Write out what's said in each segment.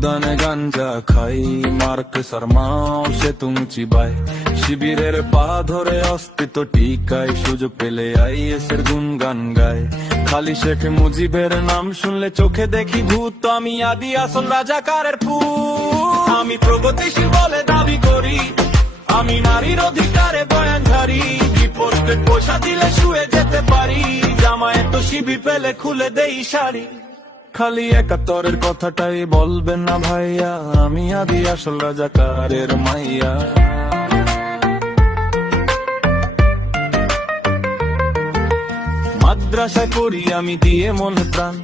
উদ্যানে গাঞ্জা খাই, মার্কস আর মাও সে তুমি চিবাই, শিবিরের পা ধরে অস্তিত্ব টিকায়, সুযোগ পেলে আইএসের গুনগান গায়। খালি শেখ মুজিবের নাম শুনলে চোখে দেখি ভূত, আমি আদি আসল রাজাকারের পুত। আমি প্রগতিশীল বলে দাবি করি, আমি নারীর অধিকারে বয়ানধারী, বিপক্ষে পয়সা দিলে শুয়ে যেতে পারি, জামায় তো শিবির পেলে খুলে দেই শাড়ি। খালি ৭১-এর কথাটাই বলবেন না ভাইয়া, আমি আদি আসল রাজাকারের মাইয়া। মাদ্রাসায় পড়ি আমি দিয়ে মন প্রাণ,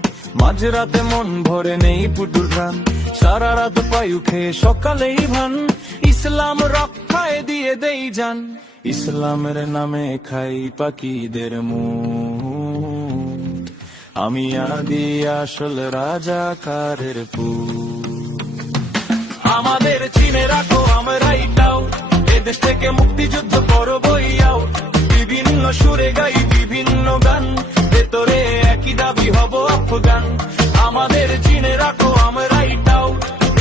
মাঝরাতে মন ভরে নেই পুতুল প্রাণ, সারা রাত পায়ু খেয়ে সকালেই ভান, ইসলাম রক্ষায় দিয়ে দেই জান। ইসলামের নামে খাই পাখিদের মুত, আমি আদি আসল রাজাকারের পুত। আমাদের চিনে রাখো আমরাই টাও, এদেশ থেকে মুক্তিযুদ্ধ করবই আও, বিভিন্ন সুরে গাই বিভিন্ন গান, ভেতরে একই দাবি হব আফগান। আমাদের চিনে রাখো আমরাই টাও,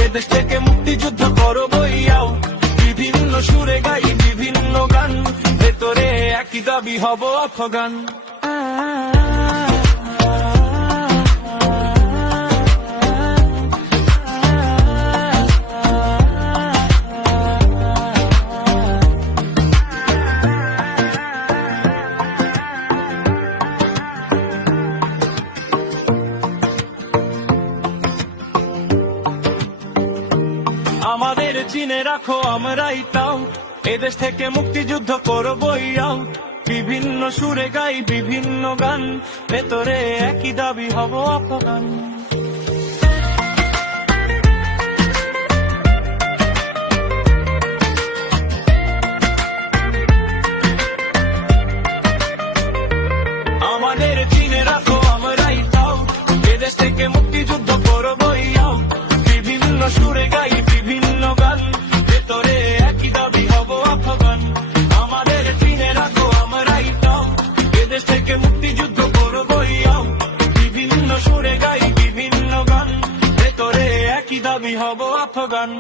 এদেশ থেকে মুক্তিযুদ্ধ করবই আও, বিভিন্ন সুরে গাই বিভিন্ন গান, ভেতরে একই দাবি হব আফগান। আমাদের চিনে রাখো আমরাই তাও, এদেশ থেকে মুক্তিযুদ্ধ করবই আও, বিভিন্ন সুরে গাই বিভিন্ন গান, ভেতরে একই দাবি হব আফগান। আমাদের চিনে রাখো আমরাই তাও, এদেশ থেকে মুক্তিযুদ্ধ করবই আও, বিভিন্ন সুরে গাই বিভিন্ন গান, ভেতরে একই দাবি হব আফগান। আমাদের চিনে রাখো আমরাই তাও, এদেশ থেকে মুক্তিযুদ্ধ করবই আও, বিভিন্ন সুরে গাই বিভিন্ন গান, ভেতরে একই দাবি হব আফগান।